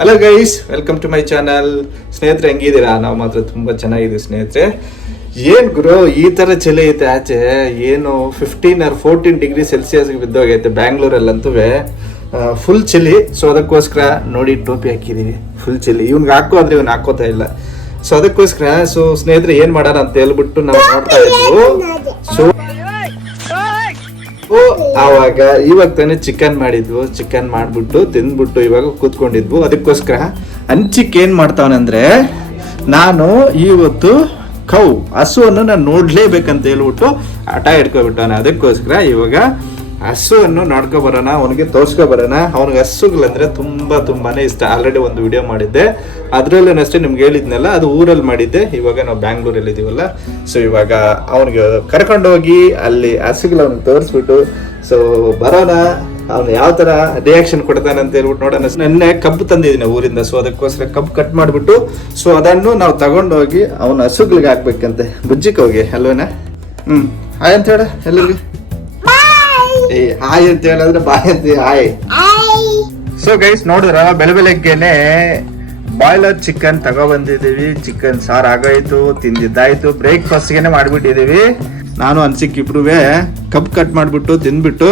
Hello guys, welcome to my channel. ಸ್ನೇಹಿತರೆ, ಹೆಂಗಿದ್ದೀರಾ? ನಾವು ಮಾತ್ರ ತುಂಬ ಚೆನ್ನಾಗಿದ್ದೀವಿ ಸ್ನೇಹಿತರೆ. ಏನು ಗುರು, ಈ ಥರ ಚಳಿ ಐತೆ ಆಚೆ. ಏನು 15 or 14 ಡಿಗ್ರಿ ಸೆಲ್ಸಿಯಸ್ಗೆ ಬಿದ್ದೋಗೈತೆ ಬ್ಯಾಂಗ್ಳೂರಲ್ಲಂತೂ. ಫುಲ್ ಚಳಿ. ಸೊ ಅದಕ್ಕೋಸ್ಕರ ನೋಡಿ ಟೋಪಿ ಹಾಕಿದ್ದೀವಿ. ಫುಲ್ ಚಳಿ. ಇವ್ನಿಗೆ ಹಾಕೋ ಅಂದರೆ ಇವ್ನು ಹಾಕೋತಾ ಇಲ್ಲ. ಸೊ ಅದಕ್ಕೋಸ್ಕರ ಸ್ನೇಹಿತರೆ ಏನು ಮಾಡೋಣ ಅಂತ ಹೇಳ್ಬಿಟ್ಟು ನಾವು ನೋಡ್ತಾ ಇದ್ವು. ಸೊ ಇವಾಗ ತಾನೇ ಚಿಕನ್ ಮಾಡಿದ್ವು. ಚಿಕನ್ ಮಾಡಿಬಿಟ್ಟು ತಿಂದ್ಬಿಟ್ಟು ಇವಾಗ ಕೂತ್ಕೊಂಡಿದ್ವು. ಅದಕ್ಕೋಸ್ಕರ ಹಂಚಿಕ್ ಏನು ಮಾಡ್ತಾವನಂದ್ರೆ, ನಾನು ಇವತ್ತು ಹಸುವನ್ನು ನಾನು ನೋಡ್ಲೇಬೇಕಂತ ಹೇಳ್ಬಿಟ್ಟು ಆಟ ಹಿಡ್ಕೊಬಿಟ್ಟವನ. ಅದಕ್ಕೋಸ್ಕರ ಇವಾಗ ಹಸುವನ್ನು ನೋಡ್ಕೊಬರೋಣ, ಅವನಿಗೆ ತೋರ್ಸ್ಕೊಬರೋಣ. ಅವ್ನಿಗೆ ಹಸುಗಳಂದ್ರೆ ತುಂಬಾನೇ ಇಷ್ಟ. ಆಲ್ರೆಡಿ ಒಂದು ವಿಡಿಯೋ ಮಾಡಿದ್ದೆ, ಅದರಲ್ಲೂ ಅಷ್ಟೇ ನಿಮ್ಗೆ ಹೇಳಿದ್ನಲ್ಲ, ಅದು ಊರಲ್ಲಿ ಮಾಡಿದ್ದೆ. ಇವಾಗ ನಾವು ಬ್ಯಾಂಗ್ಳೂರಲ್ಲಿ ಇದೀವಲ್ಲ, ಸೊ ಇವಾಗ ಅವನಿಗೆ ಕರ್ಕೊಂಡೋಗಿ ಅಲ್ಲಿ ಹಸುಗಳು ಅವ್ನಿಗೆ ತೋರಿಸ್ಬಿಟ್ಟು ಸೊ ಬರೋಣ. ಅವ್ನು ಯಾವ ಥರ ರಿಯಾಕ್ಷನ್ ಕೊಡ್ತಾನೆ ಅಂತ ಹೇಳ್ಬಿಟ್ಟು ನೋಡೋಣ. ನೆನ್ನೆ ಕಬ್ಬು ತಂದಿದ್ದೀನಿ ಊರಿಂದ. ಸೊ ಅದಕ್ಕೋಸ್ಕರ ಕಬ್ಬು ಕಟ್ ಮಾಡಿಬಿಟ್ಟು ಸೊ ಅದನ್ನು ನಾವು ತಗೊಂಡೋಗಿ ಅವನ ಹಸುಗಳಿಗೆ ಹಾಕ್ಬೇಕಂತೆ. ಬುಜ್ಜಿಗೆ ಹೋಗಿ ಅಲ್ವೇನಾ? ಹಾಯ್ ಅಂತ ಹೇಳ ಎಲ್ಲರಿಗೆ. ಹಾಯ್ ಅಂತ ಹೇಳಿದ್ರೆ ಬಾಯ್ ಅಂತ ಹಾಯ್. ಸೊ ಗೈಸ್, ನೋಡಿದ್ರ ಬೆಳಗ್ಗೆನೆ ಬಾಯ್ಲರ್ ಚಿಕನ್ ತಗೊಬಂದಿದೀವಿ. ಚಿಕನ್ ಸಾರು ಆಗೋಯ್ತು, ತಿಂದಿದ್ದಾಯ್ತು. ಬ್ರೇಕ್ಫಾಸ್ಟ್ಗೆನೆ ಮಾಡ್ಬಿಟ್ಟಿದೀವಿ. ನಾನು ಅನ್ಸಿಕ್ ಇಬ್ರುವೆ ಕಪ್ ಕಟ್ ಮಾಡ್ಬಿಟ್ಟು ತಿಂದ್ಬಿಟ್ಟು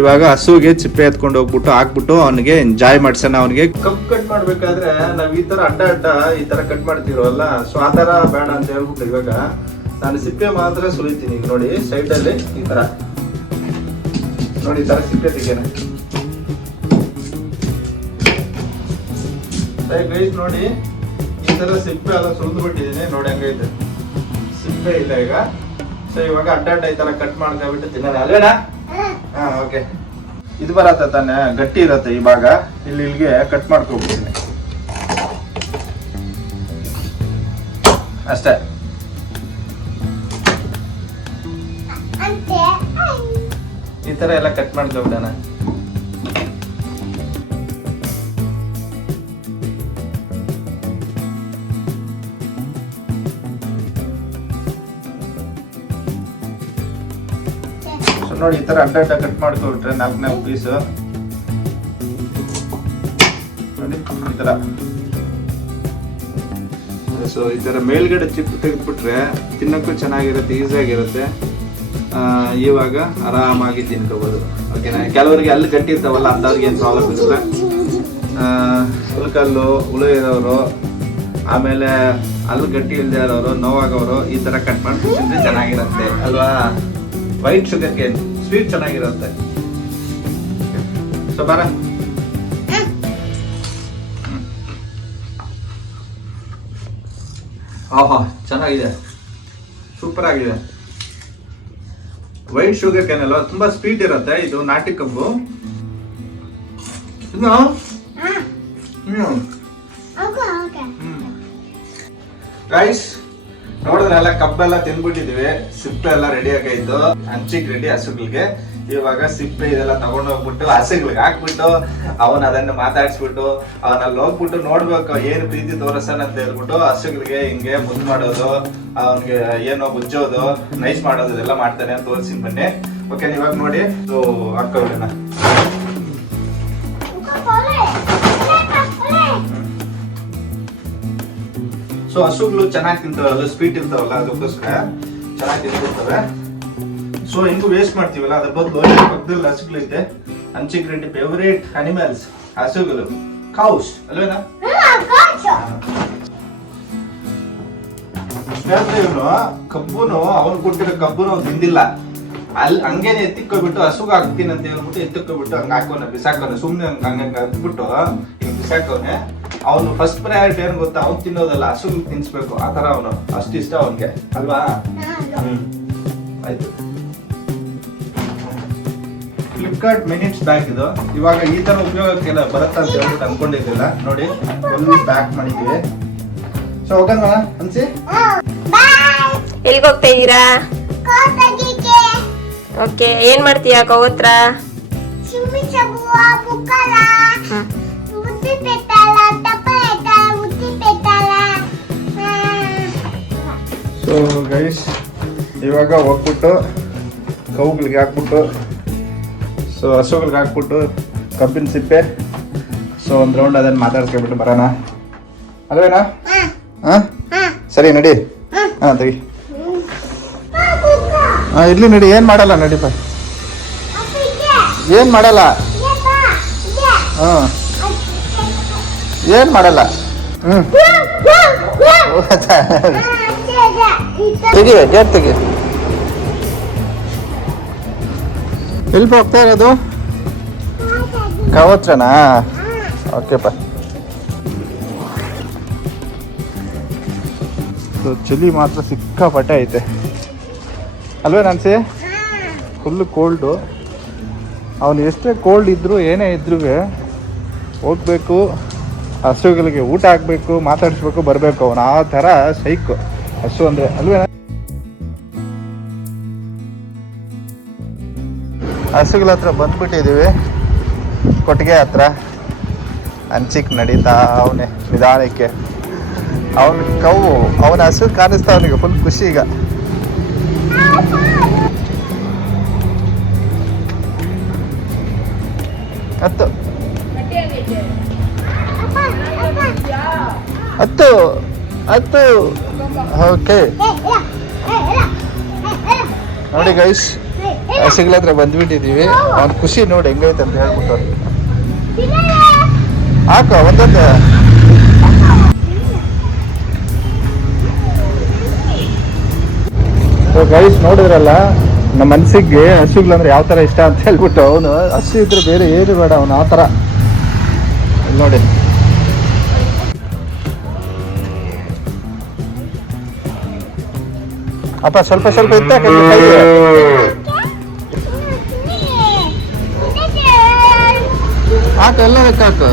ಇವಾಗ ಹಸುಗೆ ಚಿಪ್ಪೆ ಎತ್ಕೊಂಡು ಹೋಗ್ಬಿಟ್ಟು ಹಾಕ್ಬಿಟ್ಟು ಅವನಿಗೆ ಎಂಜಾಯ್ ಮಾಡ್ಸೋಣ. ಅವನಿಗೆ ಕಪ್ ಕಟ್ ಮಾಡ್ಬೇಕಾದ್ರೆ ನಾವ್ ಈ ತರ ಅಡ್ಡ ಈ ತರ ಕಟ್ ಮಾಡ್ತಿರೋಲ್ಲ, ಸೊ ಆ ತರ ಬೇಡ ಅಂತ ಹೇಳ್ಬಿಟ್ಟು ಇವಾಗ ನಾನು ಸಿಪ್ಪೆ ಮಾತ್ರ ಸುಲಿತೀನಿ. ಈಗ ನೋಡಿ ಸೈಡ್ ಅಲ್ಲಿ ಈ ತರ ನೋಡಿ, ಈ ತರ ಸಿಪ್ಪೆ ತೆಗೆಯೋಣ. ಗೈಸ್ ನೋಡಿ, ಈ ತರ ಸಿಪ್ಪೆ ಎಲ್ಲ ಸುಲಿದು ಬಿಟ್ಟಿದ್ದೀನಿ. ನೋಡಿ ಹಂಗೈತೆ, ಸಿಪ್ಪೆ ಇಲ್ಲ ಈಗ. ಸೊ ಇವಾಗ ಅಡ್ಡ ಈ ತರ ಕಟ್ ಮಾಡ್ಕೊಂಡ್ಬಿಟ್ಟು ತಿನ್ನೋಣ ಅಲ್ವೇನಾ? ಹಾ, ಓಕೆ. ಇದು ಬರತ್ತೆ ತಾನೆ, ಗಟ್ಟಿ ಇರತ್ತೆ ಈ ಭಾಗ. ಇಲ್ಲಿಗೆ ಕಟ್ ಮಾಡ್ಕೊಬಿಡ್ತೀನಿ ಅಷ್ಟೇ. ಈ ತರ ಎಲ್ಲ ಕಟ್ ಮಾಡ್ಕೊಬಿಡೋಣ. ನೋಡಿ, ಈ ತರ ಅಡ್ಡ ಕಟ್ ಮಾಡ್ಕೊಬಿಟ್ರೆ 4 ಪೀಸ್ ನೋಡಿ ಈ ತರ. ಸೊ ಈ ತರ ಮೇಲ್ಗಡೆ ಚಿಪ್ಪು ತೆಗೆದ್ಬಿಟ್ರೆ ತಿನ್ನಕ್ಕೂ ಚೆನ್ನಾಗಿರುತ್ತೆ, ಈಸಿಯಾಗಿರುತ್ತೆ. ಇವಾಗ ಆರಾಮಾಗಿ ತಿನ್ಕೋಬಹುದು. ಓಕೆನಾ? ಕೆಲವರಿಗೆ ಅಲ್ಲಿ ಗಟ್ಟಿ ಇರ್ತಾವಲ್ಲ, ಅಂಥವ್ರಿಗೆ ಏನು ಪ್ರಾಬ್ಲಮ್ ಇರಲ್ಲ. ಹುಲ್ಕಲ್ಲು ಹುಳು ಇರೋರು, ಆಮೇಲೆ ಅಲ್ಲಿ ಗಟ್ಟಿ ಇಲ್ಲದೆ ಇರೋರು, ನೋವಾಗೋರು ಈ ತರ ಕಟ್ ಮಾಡ್ಕೊಂಡು ತಿಂದ್ರೆ ಚೆನ್ನಾಗಿರುತ್ತೆ ಅಲ್ವಾ? ವೈಟ್ ಶುಗರ್ ಕೇನ್ ಸ್ವೀಟ್ ಚೆನ್ನಾಗಿರುತ್ತೆ. ಸೊ ಬರ, ಆಹಾ ಚೆನ್ನಾಗಿದೆ, ಸೂಪರ್ ಆಗಿದೆ. ವೈಟ್ ಶುಗರ್ ಕೇನ್ ಅಲ್ವಾ, ತುಂಬಾ ಸ್ವೀಟ್ ಇರುತ್ತೆ. ಇದು ನಾಟಿ ಕಬ್ಬು. ಗೈಸ್ ನೋಡಿದ್ರಲ್ಲ, ಕಬ್ಬೆಲ್ಲ ತಿನ್ಬಿಟ್ಟಿದೀವಿ. ಸಿಪ್ಪೆ ಎಲ್ಲ ರೆಡಿ ಆಗೈತು, ಹಂಚಿಗೆ ರೆಡಿ ಹಸುಗಳಿಗೆ. ಇವಾಗ ಸಿಪ್ಪೆ ಇದೆಲ್ಲ ತಗೊಂಡು ಹೋಗ್ಬಿಟ್ಟು ಹಸುಗಳಿಗೆ ಹಾಕ್ಬಿಟ್ಟು ಅವನ್ ಅದನ್ನ ಮಾತಾಡ್ಸ್ಬಿಟ್ಟು ಅವನಲ್ಲಿ ಹೋಗ್ಬಿಟ್ಟು ನೋಡ್ಬೇಕು ಏನು ಪ್ರೀತಿ ತೋರಿಸೋಣ ಅಂತ ಹೇಳ್ಬಿಟ್ಟು ಹಸುಗಳಿಗೆ ಹಿಂಗೆ ಮುದ್ದು ಮಾಡೋದು, ಅವನ್ಗೆ ಏನೋ ಗುಜ್ಜೋದು, ನೈಸ್ ಮಾಡೋದು ಇದೆಲ್ಲ ಮಾಡ್ತಾನೆ ಅಂತ ತೋರಿಸಿನ ಬನ್ನಿ. ಓಕೆ, ಇವಾಗ ನೋಡಿ ಹಾಕೋಣ. ಸೊ ಹಸುಗಳು ಚೆನ್ನಾಗಿ ತಿಂತಾವಲ್ಲ, ಸ್ವೀಟ್ ಇರ್ತಾವಲ್ಲ, ಅದಕ್ಕೋಸ್ಕರ ಚೆನ್ನಾಗಿ ತಿಂತಿರ್ತವೆ. ಸೊ ಹಿಂಗೂ ವೇಸ್ಟ್ ಮಾಡ್ತೀವಲ್ಲ, ಅದ್ರ ಬದಲು ಪಕ್ಕದಲ್ಲಿ ಹಸುಗಳೈತೆ. ಹಂಚಿಕ್ ರೆಡ್ಡಿ ಫೇವರೇಟ್ ಅನಿಮಲ್ಸ್ ಹಸುಗಳು, ಕೌಸ್ ಅಲ್ವೇನಾ? ಇವನು ಕಬ್ಬುನು, ಅವನು ಕೊಟ್ಟಿರೋ ಕಬ್ಬುನು ಅವ್ನು ತಿಂದಿಲ್ಲ. ಅಲ್ಲಿ ಹಂಗೇನೆ ಎತ್ತಿಕ್ಕೋಬಿಟ್ಟು ಹಸುಗ ಹಾಕ್ತೀನಿ ಅಂತ ಹೇಳ್ಬಿಟ್ಟು ಎತ್ತಿಕ್ಕೋಬಿಟ್ಟು ಹಂಗ ಹಾಕೋನ, ಬಿಸಾಕೋನ. ಸುಮ್ನೆ ಹಂಗ ಹತ್ಬಿಟ್ಟು ಹಿಂಗ್ ಬಿಸಾಕೋನೆ. ಅವನು ಫಸ್ಟ್ ಪ್ರಯಾರಿಟಿ ಏನ್ ಗೊತ್ತಾ, ಅವ್ನು ತಿನ್ನೋದಲ್ಲ, ಹಸುಗ್ ತಿನ್ಸ್ಬೇಕು. ಆ ತರ ಅವನು ಅಷ್ಟು ಇಷ್ಟ ಅವನ್ಗೆ ಅಲ್ವಾ? ಆಯ್ತು. ಫ್ಲಿಪ್ಕಾರ್ಟ್ ಮಿನಿಟ್ಸ್ ಬ್ಯಾಗ್ ಇದು. ಇವಾಗ ಈ ತರ ಉಪಯೋಗಕ್ಕೆಲ್ಲ ಬರುತ್ತಾ ಅಂತ ಹೇಳ್ಬಿಟ್ಟು ಅನ್ಕೊಂಡಿದ್ದಿಲ್ಲ. ನೋಡಿ ಫುಲ್ ಪ್ಯಾಕ್ ಮಾಡಿದ್ವಿ. ಸೊ ಹೋಗೋಣ ಅನ್ಸಿ. ಎಲ್ಲಿಗೆ ಹೋಗ್ತಾ ಇದ್ದೀರಾ? ಓಕೆ, ಏನ್ ಮಾಡ್ತೀಯಾ ಕೌತ್ರ? ಸೊ ಗೈಸ್, ಇವಾಗ ಹೋಗ್ಬಿಟ್ಟು ಕೌಗಳಿಗೆ ಹಾಕ್ಬಿಟ್ಟು, ಸೊ ಹಸುಗಳಿಗೆ ಹಾಕ್ಬಿಟ್ಟು ಕಬ್ಬಿನ ಸಿಪ್ಪೆ ಸೊ ಒಂದು ರೌಂಡ್ ಅದನ್ನು ಮಾತಾಡ್ಸ್ಕೊಬಿಟ್ಟು ಬರೋಣ ಅಲ್ವೇನಾ? ಹಾಂ ಸರಿ ನಡಿ. ಹಾಂ ತೆಗಿ. ಹಾಂ ಇರ್ಲಿ ನಡಿ, ಏನು ಮಾಡಲ್ಲ ನಡಿಪ, ಏನು ಮಾಡಲ್ಲ. ಹಾಂ ಏನು ಮಾಡಲ್ಲ. ಹ್ಞೂ ತೆಗಿ, ಗೇಟ್ ತೆಗಿ. ಎಲ್ಲಿ ಹೋಗ್ತಾ ಇರೋದು? ಕವತ್ರನಾ? ಓಕೆಪ್ಪ. ಚಳಿ ಮಾತ್ರ ಸಿಕ್ಕಾಪಟ್ಟೆ ಐತೆ ಅಲ್ವೇ ನಾನ್ಸಿ? Full cold. ಅವನು ಎಷ್ಟೇ ಕೋಲ್ಡ್ ಇದ್ದರೂ ಏನೇ ಇದ್ರೂ ಹೋಗ್ಬೇಕು, ಹಸುಗಳಿಗೆ ಊಟ ಹಾಕಬೇಕು, ಮಾತಾಡಿಸ್ಬೇಕು, ಬರಬೇಕು. ಅವನು ಆ ಥರ ಸೈಕು ಹಸು ಅಂದರೆ ಅಲ್ವೇ? ಹಸುಗಳ ಹತ್ರ ಬಂದ್ಬಿಟ್ಟಿದ್ದೀವಿ, ಕೊಟ್ಟಿಗೆ ಹತ್ರ. ಹಂಚಿಕ್ ನಡೀತಾ ಅವನೇ ನಿಧಾನಕ್ಕೆ. ಅವನ ಕವು, ಅವನ ಹಸು ಕಾಣಿಸ್ತಾ ಅವನಿಗೆ ಫುಲ್ ಖುಷಿ ಈಗ. ಹತ್ತು ಹತ್ತು ಹತ್ತು. ಓಕೆ ನೋಡಿ ಗೈಸ್, ಹಸುಗಳ ಹತ್ರ ಬಂದ್ಬಿಟ್ಟಿದ್ದೀವಿ. ಅವ್ನ ಖುಷಿ ನೋಡಿ ಹೆಂಗೈತೆ ಅಂತ ಹೇಳ್ಬಿಟ್ಟು. ಹಾಕ ಒಂದೊಂದು. ಗೈಸ್ ನೋಡಿದ್ರಲ್ಲ, ನಮ್ಮ ಮನ್ಸಿಗೆ ಹಸುಗಳಂದ್ರೆ ಯಾವ ಥರ ಇಷ್ಟ ಅಂತ ಹೇಳ್ಬಿಟ್ಟು ಅವನು ಹಸು ಇದ್ರೆ ಬೇರೆ ಏನು ಬೇಡ ಅವನು ಆ ಥರ. ನೋಡಿ ಅಪ್ಪ ಸ್ವಲ್ಪ ಸ್ವಲ್ಪ ಇತ್ತ ಹಾಕು, ಎಲ್ಲ ಹಾಕು.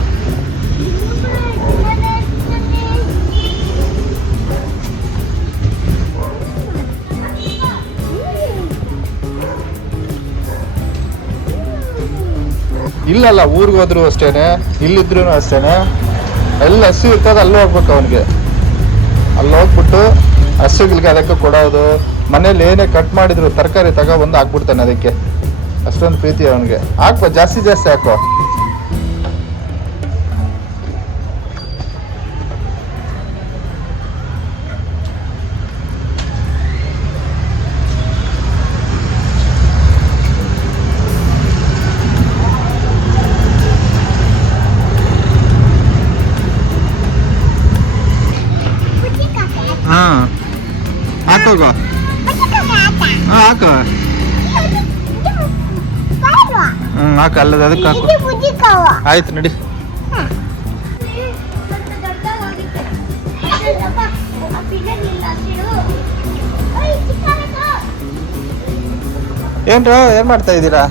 ಇಲ್ಲಲ್ಲ, ಊರಿಗೆ ಹೋದ್ರು ಅಷ್ಟೇನೆ, ಇಲ್ಲಿದ್ರು ಅಷ್ಟೇನೆ. ಎಲ್ಲಿ ಹಸು ಇರ್ತದೆ ಅಲ್ಲಿ ಹೋಗ್ಬೇಕು ಅವನಿಗೆ. ಅಲ್ಲಿ ಹೋಗ್ಬಿಟ್ಟು ಹಸುಗಳಿಗೆ ಅದಕ್ಕೆ ಕೊಡೋದು. ಮನೇಲಿ ಏನೇ ಕಟ್ ಮಾಡಿದ್ರು ತರಕಾರಿ ತಗೊಬಂದು ಹಾಕ್ಬಿಡ್ತಾನೆ ಅದಕ್ಕೆ. ಅಷ್ಟೊಂದು ಪ್ರೀತಿ ಅವನಿಗೆ. ಹಾಕೋ, ಜಾಸ್ತಿ ಜಾಸ್ತಿ ಹಾಕೋ. ಹಾಂ ಹಾಕೋಗ. ಹಾಂ ಹಾಕ. ಹಾಕ, ಅಲ್ಲದ ಅದಕ್ಕೆ ಹಾಕು. ಆಯ್ತು ನಡಿ. ಏನ್ರ ಏನ್ ಮಾಡ್ತಾ ಇದ್ದೀರಾ?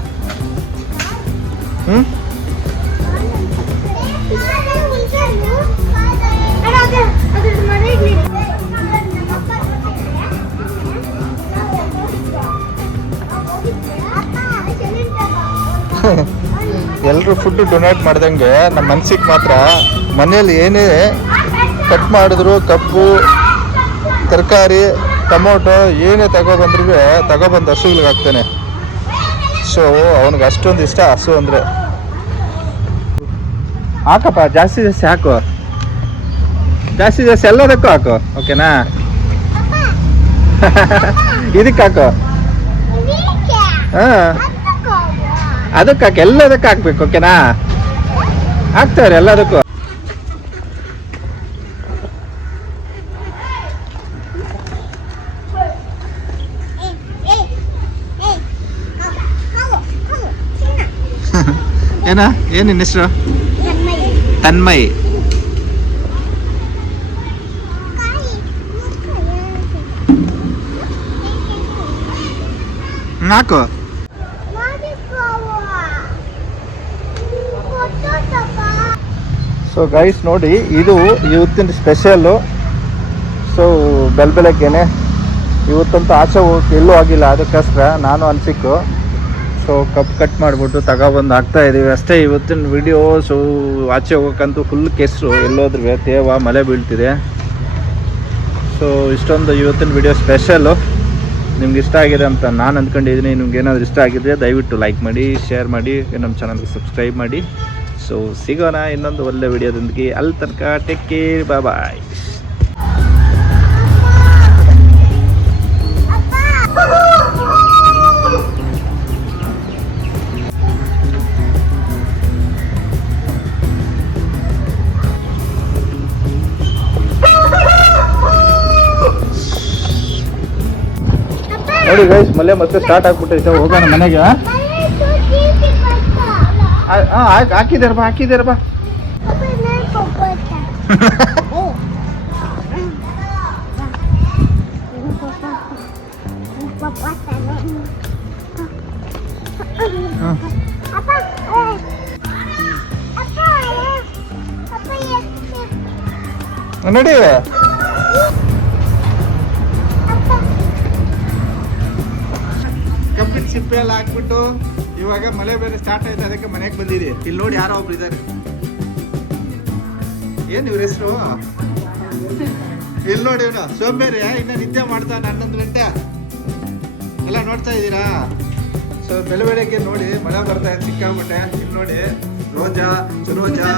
ಎಲ್ಲರೂ ಫುಡ್ ಡೊನೇಟ್ ಮಾಡ್ದಂಗೆ ನಮ್ಮ ಮನ್ಸಿಗೆ ಮಾತ್ರ ಮನೇಲಿ ಏನೇ ಕಟ್ ಮಾಡಿದ್ರು, ಕಬ್ಬು, ತರಕಾರಿ, ಟೊಮೊಟೊ ಏನೇ ತಗೊಬಂದು ಹಸುಗಳಿಗೆ ಹಾಕ್ತಾನೆ. ಸೊ ಅವನಿಗೆ ಅಷ್ಟೊಂದು ಇಷ್ಟ ಹಸು ಅಂದರೆ. ಹಾಕಪ್ಪ, ಜಾಸ್ತಿ ಜಾಸ್ತಿ ಹಾಕು, ಜಾಸ್ತಿ ಜಾಸ್ತಿ ಎಲ್ಲದಕ್ಕೂ ಹಾಕು. ಓಕೆನಾ? ಇದಕ್ಕೆ ಹಾಕು. ಹಾಂ ಅದಕ್ಕೆ ಹಾಕಿ, ಎಲ್ಲದಕ್ಕೆ ಹಾಕ್ಬೇಕು. ಓಕೆನಾ? ಹಾಕ್ತಾರೆ ಎಲ್ಲದಕ್ಕೂ. ಏನ ಏನ್ ನಿನ್ನ ಹೆಸರು? ತನ್ಮಯ್. ಹಾಕು. ಸೊ ಗೈಸ್ ನೋಡಿ, ಇದು ಇವತ್ತಿನ ಸ್ಪೆಷಲ್ಲು. ಸೊ ಬೆಳಗ್ಗೆನೆ ಇವತ್ತಂತೂ ಆಚೆ ಹೋಗಕ್ಕೆ ಎಲ್ಲೂ ಆಗಿಲ್ಲ, ಅದಕ್ಕೋಸ್ಕರ ನಾನು ಅನ್ಸಿಕ್ಕು. ಸೊ ಕಪ್ ಕಟ್ ಮಾಡಿಬಿಟ್ಟು ತಗೊಬಂದು ಹಾಕ್ತಾ ಇದ್ದೀವಿ ಅಷ್ಟೇ ಇವತ್ತಿನ ವಿಡಿಯೋ. ಸೊ ಆಚೆ ಹೋಗೋಕ್ಕಂತೂ ಫುಲ್ ಕೆಸರು, ಎಲ್ಲೋದ್ರೂ ತೇವ ಮಳೆ ಬೀಳ್ತಿದೆ. ಸೊ ಇಷ್ಟೊಂದು ಇವತ್ತಿನ ವಿಡಿಯೋ ಸ್ಪೆಷಲ್ಲು. ನಿಮ್ಗೆ ಇಷ್ಟ ಆಗಿದೆ ಅಂತ ನಾನು ಅಂದ್ಕೊಂಡಿದ್ದೀನಿ. ನಿಮ್ಗೆ ಏನಾದರೂ ಇಷ್ಟ ಆಗಿದ್ರೆ ದಯವಿಟ್ಟು ಲೈಕ್ ಮಾಡಿ, ಶೇರ್ ಮಾಡಿ, ನಮ್ಮ ಚಾನಲ್ಗೆ ಸಬ್ಸ್ಕ್ರೈಬ್ ಮಾಡಿ. ಸೊ ಸಿಗೋಣ ಇನ್ನೊಂದು ಒಳ್ಳೆ ವಿಡಿಯೋದೊಂದಿಗೆ. ಅಲ್ಲಿ ತನಕ ಟೇಕ್ ಕೇರ್, ಬಾಯ್. ನೋಡಿ ಗೈಸ್, ಮಳೆ ಮತ್ತೆ ಸ್ಟಾರ್ಟ್ ಆಗ್ಬಿಟ್ಟೈತೆ. ಹೋಗೋಣ ಮನೆಗೆ. ಹಾಕಿದಾರ ಬಾ, ಹಾಕಿದಾರ ಬಾ. ನೋಡಿ ಕಬ್ಬಿನ ಸಿಪ್ಪೆ ಎಲ್ಲ ಹಾಕ್ಬಿಟ್ಟು ಇವಾಗ ಮಳೆ ಬೇರೆ ಸ್ಟಾರ್ಟ್ ಆಯ್ತು, ಅದಕ್ಕೆ ಮನೆಗೆ ಬಂದಿದೆ. ಇಲ್ಲಿ ನೋಡಿ ಯಾರೋ ಒಬ್ರು ಇದ್ದಾರೆ. ಏನ್ ಇವ್ರ ಹೆಸರು? ಇಲ್ಲಿ ನೋಡಿ ಇವನು ಸೋಂಬೇರಿ, ಇನ್ನ ನಿದ್ದೆ ಮಾಡ್ತಾನೆ 11 ಗಂಟೆ ಎಲ್ಲ ನೋಡ್ತಾ ಇದ್ದೀರಾ. ಸೊ ಬೆಳಗ್ಗೆ ನೋಡಿ ಮಳೆ ಬರ್ತಾ ಇದೆ ಸಿಕ್ಕಾಬಿಟ್ಟೆ. ಇಲ್ಲಿ ನೋಡಿ ರೋಜಾ, ಸುರೋಜಾ,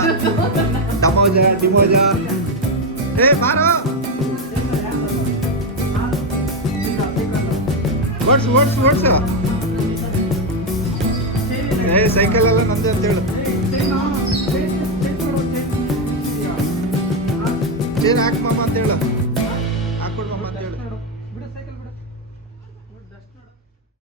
ಟಮೋಜಾ, ಡಿಮೋಜಾ. ಏ ಮಾರೋ, ಓಡ್ಸು ಓಡ್ಸು ಓಡ್ಸು. ಏ ಸೈಕಲ್ ಎಲ್ಲ ನಂದೆ ಅಂತ ಹೇಳು. ಚೇನ್ ಹಾಕ್ ಮಾಮ ಅಂತ ಹೇಳು.